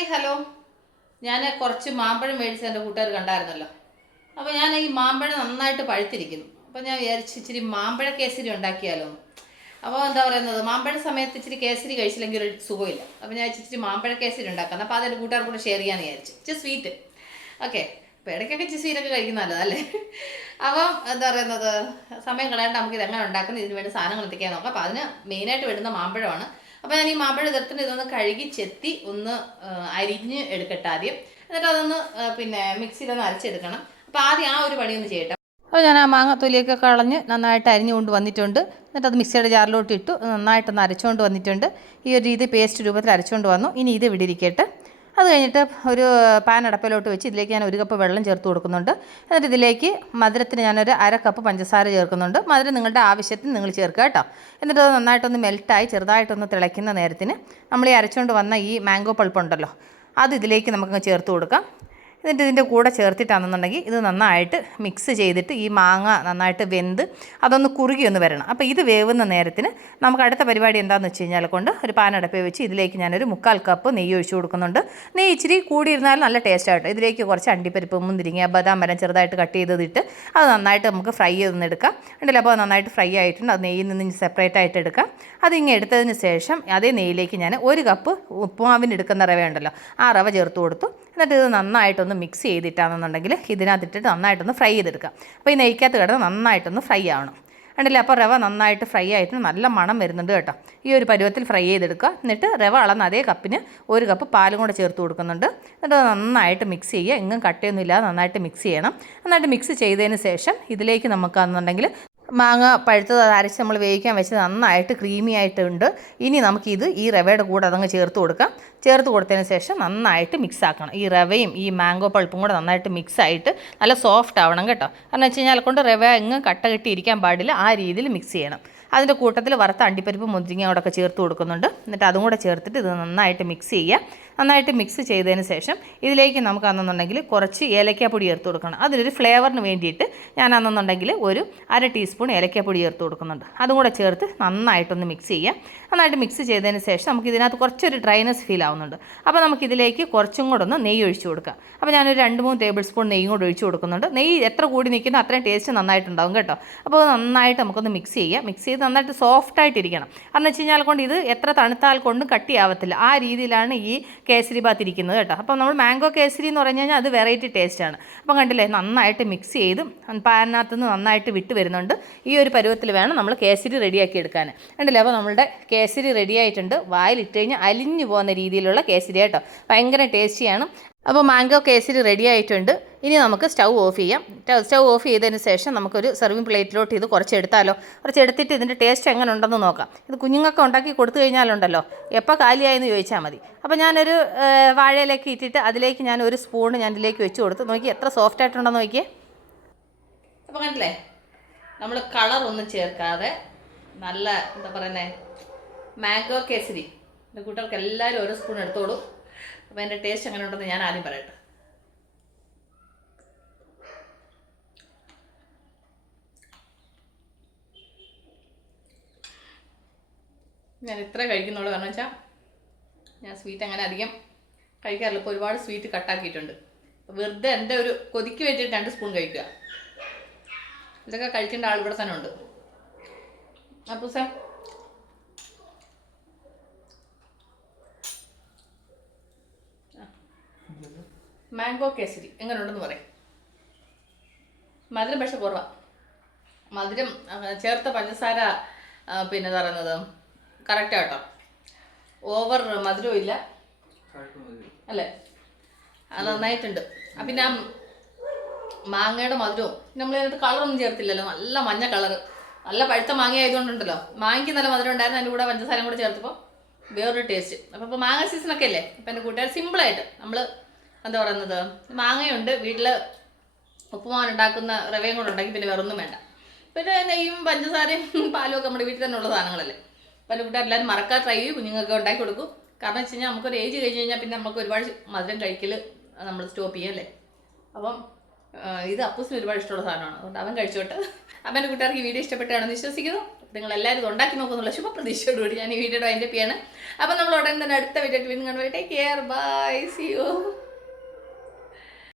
Hi hello. ഞാൻ കുറച്ച് മാമ്പഴം മേടിച്ച് എൻ്റെ കൂട്ടുകാർ കണ്ടായിരുന്നല്ലോ. അപ്പോൾ ഞാൻ ഈ മാമ്പഴം നന്നായിട്ട് പഴുത്തിരിക്കുന്നു. അപ്പോൾ ഞാൻ വിചാരിച്ച് ഇച്ചിരി മാമ്പഴ കേസരി ഉണ്ടാക്കിയാലോ. അപ്പോൾ എന്താ പറയുന്നത്, മാമ്പഴ സമയത്ത് ഇച്ചിരി കേസരി കഴിച്ചില്ലെങ്കിൽ ഒരു സുഖമില്ല. അപ്പോൾ ഞാൻ ഇച്ചിരി മാമ്പഴ കേസരി ഉണ്ടാക്കാം. അപ്പോൾ അതെൻ്റെ കൂട്ടുകാർ കൂടെ ഷെയർ ചെയ്യാമെന്ന് വിചാരിച്ചു. ഇച്ചിരി സ്വീറ്റ്. ഓക്കെ. അപ്പോൾ ഇടയ്ക്കൊക്കെ ഇച്ചിരി സ്വീറ്റൊക്കെ കഴിക്കുന്നതല്ലോ അല്ലേ. അപ്പം എന്താ പറയുന്നത്, സമയം കളയാണ്ട് നമുക്ക് ഇതെങ്ങനെ ഉണ്ടാക്കുന്നത്, ഇതിന് വേണ്ടി സാധനങ്ങൾ എത്തിക്കാൻ നോക്കാം. അപ്പോൾ അതിന് മെയിനായിട്ട് വേണ്ടുന്ന മാമ്പഴമാണ്. അപ്പോൾ ഞാൻ ഈ മാമ്പഴം ഇതെടുത്തിട്ട് ഇതൊന്ന് കഴുകി ചെത്തി ഒന്ന് അരിഞ്ഞ് എടുക്കട്ടെ ആദ്യം. എന്നിട്ട് അതൊന്ന് മിക്സിയിലൊന്ന് അരച്ചെടുക്കണം. അപ്പോൾ ആദ്യം ആ ഒരു പണിയൊന്ന് ചെയ്യട്ടെ. അപ്പോൾ ഞാൻ ആ മാങ്ങ തൊലിയൊക്കെ കളഞ്ഞ് നന്നായിട്ട് അരിഞ്ഞു കൊണ്ട് വന്നിട്ടുണ്ട്. എന്നിട്ട് അത് മിക്സിയുടെ ജാറിലോട്ട് ഇട്ടു നന്നായിട്ടൊന്ന് അരച്ചുകൊണ്ട് വന്നിട്ടുണ്ട്. ഈ ഒരു രീതി പേസ്റ്റ് രൂപത്തിൽ അരച്ചുകൊണ്ട് വന്നു. ഇനി ഇത് ഇവിടെ ഇരിക്കട്ടെ. അത് കഴിഞ്ഞിട്ട് ഒരു പാൻ അടപ്പിലോട്ട് വെച്ച് ഇതിലേക്ക് ഞാൻ 1 കപ്പ് വെള്ളം ചേർത്ത് കൊടുക്കുന്നുണ്ട്. എന്നിട്ട് ഇതിലേക്ക് മധുരത്തിന് ഞാനൊരു 1/2 കപ്പ് പഞ്ചസാര ചേർക്കുന്നുണ്ട്. മധുരം നിങ്ങളുടെ ആവശ്യത്തിന് നിങ്ങൾ ചേർക്കുക കേട്ടോ. എന്നിട്ട് അത് നന്നായിട്ടൊന്ന് മെൽറ്റായി ചെറുതായിട്ടൊന്ന് തിളയ്ക്കുന്ന നേരത്തിന് നമ്മൾ ഈ അരച്ചുകൊണ്ട് വന്ന ഈ മാംഗോ പൾപ്പ് ഉണ്ടല്ലോ, അത് ഇതിലേക്ക് നമുക്ക് ചേർത്ത് കൊടുക്കാം. എന്നിട്ട് ഇതിൻ്റെ കൂടെ ചേർത്തിട്ടാണെന്നുണ്ടെങ്കിൽ ഇത് നന്നായിട്ട് മിക്സ് ചെയ്തിട്ട് ഈ മാങ്ങ നന്നായിട്ട് വെന്ത് അതൊന്ന് കുറുകി ഒന്ന് വരണം. അപ്പോൾ ഇത് വേവുന്ന നേരത്തിന് നമുക്ക് അടുത്ത പരിപാടി എന്താണെന്ന് വെച്ച് കഴിഞ്ഞാൽ ഒരു പാൻ അടുപ്പിൽ വെച്ച് ഇതിലേക്ക് ഞാനൊരു 1/4 കപ്പ് നെയ്യ് ഒഴിച്ച് കൊടുക്കുന്നുണ്ട്. നെയ്യ് ഇച്ചിരി കൂടിയിരുന്നാലും നല്ല ടേസ്റ്റ് ആയിട്ട് ഇതിലേക്ക് കുറച്ച് അണ്ടിപ്പരിപ്പ്, മുന്തിരിങ്ങ, ബദാം മരം ചെറുതായിട്ട് കട്ട് ചെയ്തിട്ട് അത് നന്നായിട്ട് നമുക്ക് ഫ്രൈ ചെയ്തെടുക്കാം. ഉണ്ടല്ലോ, അപ്പോൾ നന്നായിട്ട് ഫ്രൈ ആയിട്ടുണ്ട്. അത് നെയ്യിൽ നിന്ന് സെപ്പറേറ്റ് ആയിട്ട് എടുക്കാം. അതിങ്ങനെ എടുത്തതിന് ശേഷം അതേ നെയ്യിലേക്ക് ഞാൻ 1 കപ്പ് ഉപ്പുമാവിന് എടുക്കുന്ന റവ ഉണ്ടല്ലോ, ആ റവ ചേർത്ത് കൊടുത്തു. എന്നിട്ട് ഇത് നന്നായിട്ടൊന്ന് മിക്സ് ചെയ്തിട്ടാണെന്നുണ്ടെങ്കിൽ ഇതിനകത്തിട്ടിട്ട് നന്നായിട്ടൊന്ന് ഫ്രൈ ചെയ്തെടുക്കാം. അപ്പോൾ ഈ നെയ്ക്കകത്ത് കിടന്ന് നന്നായിട്ടൊന്ന് ഫ്രൈ ആവണം. കണ്ടില്ലേ, അപ്പോൾ റവ നന്നായിട്ട് ഫ്രൈ ആയിട്ട് നല്ല മണം വരുന്നുണ്ട് കേട്ടോ. ഈ ഒരു പരുവത്തിൽ ഫ്രൈ ചെയ്തെടുക്കുക. എന്നിട്ട് റവ അളന്ന് അതേ കപ്പിന് 1 കപ്പ് പാലും കൂടെ ചേർത്ത് കൊടുക്കുന്നുണ്ട്. എന്നിട്ട് നന്നായിട്ട് മിക്സ് ചെയ്യുക. എങ്ങും കട്ടയൊന്നുമില്ലാതെ നന്നായിട്ട് മിക്സ് ചെയ്യണം. നന്നായിട്ട് മിക്സ് ചെയ്തതിന് ശേഷം ഇതിലേക്ക് നമുക്കാണെന്നുണ്ടെങ്കിൽ മാങ്ങ പഴുത്തത് അരച്ച് നമ്മൾ വേവിക്കാൻ വെച്ചത് നന്നായിട്ട് ക്രീമി ആയിട്ടുണ്ട്. ഇനി നമുക്കിത് ഈ റവയുടെ കൂടെ അതങ്ങ് ചേർത്ത് കൊടുക്കാം. ചേർത്ത് കൊടുത്തതിന് ശേഷം നന്നായിട്ട് മിക്സ് ആക്കണം. ഈ റവയും ഈ മാംഗോ പൾപ്പും കൂടെ നന്നായിട്ട് മിക്സ് ആയിട്ട് നല്ല സോഫ്റ്റ് ആവണം കേട്ടോ. കാരണം വെച്ച് കഴിഞ്ഞാൽ കൊണ്ട് റവ എങ്ങും കട്ട കെട്ടി ഇരിക്കാൻ പാടില്ല. ആ രീതിയിൽ മിക്സ് ചെയ്യണം. അതിൻ്റെ കൂട്ടത്തിൽ വറുത്ത അണ്ടിപ്പരിപ്പ്, മുന്തിരിങ്ങ കൂടെ ചേർത്ത് കൊടുക്കുന്നുണ്ട്. എന്നിട്ട് അതും കൂടെ ചേർത്തിട്ട് ഇത് നന്നായിട്ട് മിക്സ് ചെയ്യുക. നന്നായിട്ട് മിക്സ് ചെയ്തതിന് ശേഷം ഇതിലേക്ക് നമുക്കാണെന്നുണ്ടെങ്കിൽ കുറച്ച് ഏലക്കാപ്പൊടി ചേർത്ത് കൊടുക്കണം. അതിലൊരു ഫ്ലേവറിന് വേണ്ടിയിട്ട് ഞാനാണെന്നുണ്ടെങ്കിൽ ഒരു 1/2 ടീസ്പൂൺ ഏലക്കാപ്പൊടി ചേർത്ത് കൊടുക്കുന്നുണ്ട്. അതും കൂടെ ചേർത്ത് നന്നായിട്ടൊന്ന് മിക്സ് ചെയ്യുക. നന്നായിട്ട് മിക്സ് ചെയ്തതിന് ശേഷം നമുക്ക് ഇതിനകത്ത് കുറച്ചൊരു ഡ്രൈനെസ് ഫീൽ ആവുന്നുണ്ട്. അപ്പോൾ നമുക്കിതിലേക്ക് കുറച്ചും കൂടെ ഒന്ന് നെയ്യ് ഒഴിച്ച് കൊടുക്കാം. അപ്പോൾ ഞാനൊരു 2-3 ടേബിൾ സ്പൂൺ നെയ്യും കൂടെ ഒഴിച്ച് കൊടുക്കുന്നുണ്ട്. നെയ്യ് എത്ര കൂടി നിൽക്കുന്നോ അത്രയും ടേസ്റ്റ് നന്നായിട്ടുണ്ടാവും കേട്ടോ. അപ്പോൾ നന്നായിട്ട് നമുക്കൊന്ന് മിക്സ് ചെയ്യുക. മിക്സ് ചെയ്ത് നന്നായിട്ട് സോഫ്റ്റായിട്ടിരിക്കണം. കാരണം വെച്ച് കഴിഞ്ഞാൽ കൊണ്ട് ഇത് എത്ര തണുത്താൽ കൊണ്ടും കട്ടിയാവത്തില്ല. ആ രീതിയിലാണ് ഈ കേസരി ബാത്ത് ഇരിക്കുന്നത് കേട്ടോ. അപ്പോൾ നമ്മൾ മാംഗോ കേസരി എന്ന് പറഞ്ഞു കഴിഞ്ഞാൽ അത് വെറൈറ്റി ടേസ്റ്റാണ്. അപ്പം കണ്ടില്ലേ, നന്നായിട്ട് മിക്സ് ചെയ്ത് പാനിനകത്ത് നിന്ന് നന്നായിട്ട് വിട്ട് വരുന്നുണ്ട്. ഈ ഒരു പരുവത്തിൽ വേണം നമ്മൾ കേസരി റെഡിയാക്കി എടുക്കാൻ. കണ്ടില്ലേ, അപ്പോൾ നമ്മളുടെ കേസരി റെഡി ആയിട്ടുണ്ട്. വായിലിട്ട് കഴിഞ്ഞാൽ അലിഞ്ഞു പോകുന്ന രീതിയിലുള്ള കേസരി കേട്ടോ. ഭയങ്കര ടേസ്റ്റിയാണ്. അപ്പോൾ മാംഗോ കേസരി റെഡി ആയിട്ടുണ്ട്. ഇനി നമുക്ക് സ്റ്റൗ ഓഫ് ചെയ്യാം. സ്റ്റൗ ഓഫ് ചെയ്തതിന് ശേഷം നമുക്കൊരു സെർവിങ് പ്ലേറ്റിലോട്ട് ഇത് കുറച്ചെടുത്താലോ. കുറച്ചെടുത്തിട്ട് ഇതിൻ്റെ ടേസ്റ്റ് എങ്ങനെ ഉണ്ടെന്ന് നോക്കാം. ഇത് കുഞ്ഞുങ്ങൾക്ക് ഉണ്ടാക്കി കൊടുത്തു കഴിഞ്ഞാലുണ്ടല്ലോ എപ്പോൾ കാലിയായെന്ന് ചോദിച്ചാൽ മതി. അപ്പോൾ ഞാനൊരു വാഴയിലേക്ക് ഇട്ടിട്ട് അതിലേക്ക് ഞാൻ 1 സ്പൂൺ ഞാൻ ഇതിലേക്ക് വെച്ച് കൊടുത്ത് നോക്കി എത്ര സോഫ്റ്റ് ആയിട്ടുണ്ടെന്ന് നോക്കിയേ. അപ്പോൾ കണ്ടില്ലേ, നമ്മൾ കളറൊന്നും ചേർക്കാതെ നല്ല എന്താ പറയുന്നത് മാംഗോ കേസരി. എൻ്റെ കൂട്ടുകാർക്ക് എല്ലാവരും 1 സ്പൂൺ എടുത്തോളൂ. അപ്പോൾ എൻ്റെ ടേസ്റ്റ് എങ്ങനെ ഉണ്ടെന്ന് ഞാൻ ആദ്യം പറയട്ടെ. ഞാൻ ഇത്ര കഴിക്കുന്നുള്ളൂ. കാരണം വെച്ചാൽ ഞാൻ സ്വീറ്റ് അങ്ങനെ അധികം കഴിക്കാറില്ല. ഇപ്പോൾ ഒരുപാട് സ്വീറ്റ് കട്ടാക്കിയിട്ടുണ്ട്. വെറുതെ എൻ്റെ ഒരു കൊതിക്ക് വേണ്ടിയിട്ട് 2 സ്പൂൺ കഴിക്കുക. ഇതൊക്കെ കഴിക്കേണ്ട ആൾ ഇവിടെ തന്നെ ഉണ്ട്. അപ്പോൾ സാർ മാംഗോ കേസരി എങ്ങനെ ഉണ്ടെന്ന് പറയും. മധുരം പക്ഷെ കുറവാണ്. മധുരം ചേർത്ത പഞ്ചസാര പറയുന്നത് കറക്റ്റാണ് കേട്ടോ. ഓവർ മധുരവും ഇല്ല അല്ലേ, അത് നന്നായിട്ടുണ്ട്. പിന്നെ ആ മാങ്ങയുടെ മധുരവും നമ്മളതിനകത്ത് കളറൊന്നും ചേർത്തില്ലല്ലോ. നല്ല മഞ്ഞ കളറ്, നല്ല പഴുത്ത മാങ്ങ ആയതുകൊണ്ടുണ്ടല്ലോ. മാങ്ങയ്ക്ക് നല്ല മധുരം ഉണ്ടായിരുന്നു. അതിൻ്റെ കൂടെ പഞ്ചസാരയും കൂടെ ചേർത്തപ്പോൾ വേറൊരു ടേസ്റ്റ്. അപ്പോൾ മാങ്ങ സീസണൊക്കെ അല്ലേ. അപ്പോൾ എൻ്റെ കൂട്ടുകാർ സിമ്പിളായിട്ട് നമ്മൾ എന്താ പറയുന്നത്, മാങ്ങയുണ്ട് വീട്ടിൽ, ഉപ്പുമാവ് ഉണ്ടാക്കുന്ന റവയും കൂടെ ഉണ്ടെങ്കിൽ പിന്നെ വേറൊന്നും വേണ്ട. പിന്നെ നെയ്യും പഞ്ചസാരയും പാലും ഒക്കെ നമ്മുടെ വീട്ടിൽ തന്നെ ഉള്ള സാധനങ്ങളല്ലേ. അപ്പോൾ എൻ്റെ കൂട്ടുകാർ എല്ലാവരും മറക്കാതെ ട്രൈ ചെയ്യും. കുഞ്ഞുങ്ങൾക്ക് ഉണ്ടാക്കി കൊടുക്കും. കാരണം വെച്ച് കഴിഞ്ഞാൽ നമുക്കൊരു ഏജ് കഴിഞ്ഞ് കഴിഞ്ഞാൽ പിന്നെ നമുക്ക് ഒരുപാട് മധുരം കഴിക്കൽ നമ്മൾ സ്റ്റോപ്പ് ചെയ്യും അല്ലേ. അപ്പം ഇത് അപ്പൂസിന് ഒരുപാട് ഇഷ്ടമുള്ള സാധനമാണ്. അതുകൊണ്ട് അവൻ കഴിച്ചോട്ടെ. അപ്പം എൻ്റെ കൂട്ടുകാർക്ക് ഈ വീഡിയോ ഇഷ്ടപ്പെട്ടാണെന്ന് വിശ്വസിക്കുന്നു. നിങ്ങൾ എല്ലാവരും ഇത് ഉണ്ടാക്കി നോക്കുന്നുള്ള ശുഭപ്രതീക്ഷയോടുകൂടി ഞാൻ ഈ വീഡിയോയുടെ അതിൻ്റെ പിയാണ്. അപ്പം നമ്മൾ ഉടൻ തന്നെ അടുത്ത വീഡിയോ വീണ്ടും കണ്ടുപോയി. Take care, bye, see U.